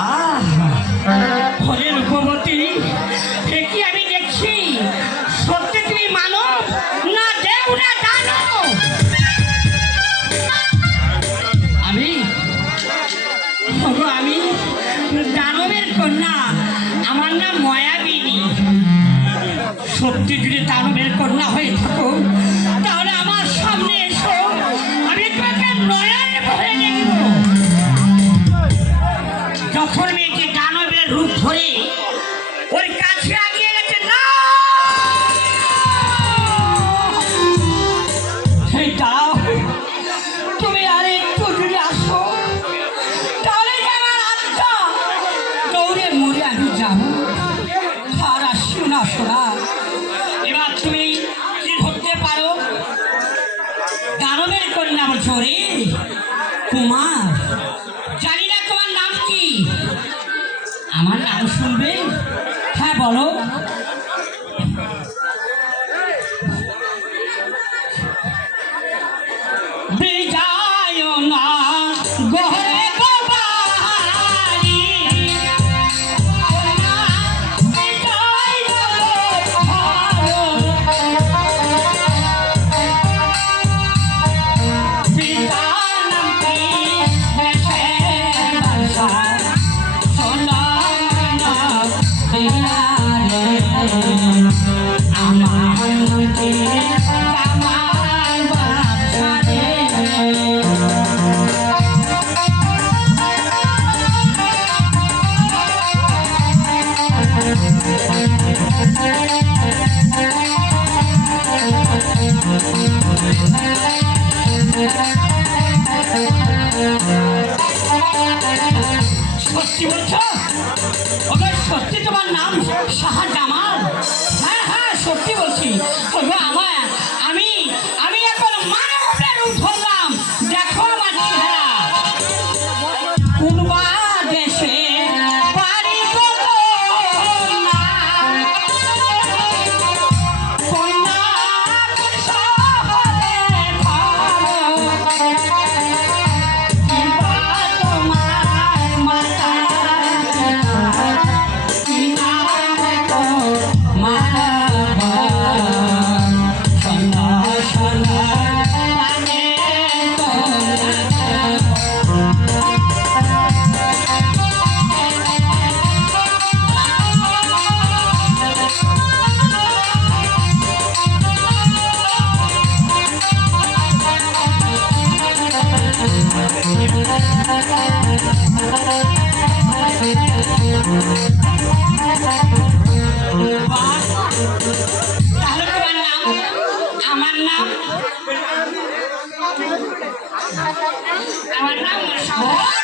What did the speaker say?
আহ ফলে রূপবতী। কি আমি দেখছি? সত্যি তুমি মানব? না দেও, না জানো আমি? আমি দানবের কন্যা। আমার নাম ময়াবিনী। সত্যি যদি দানবের কন্যা হয়ে থাকো তুমি আর তাহলে আমার আত্মা দৌড়ে মরে আমি এবার তুমি কি ধরতে পারো, দানবের কন্যা বলছো কুমার, জানি তোমার নাম কি। আমার নাম শুনবে? হ্যাঁ বলো। সত্যি বলছো? ওগো সত্যি তোমার নাম শাহজামাল হ্যাঁ হ্যাঁ সত্যি বলছি। আমার নাম আমার নাম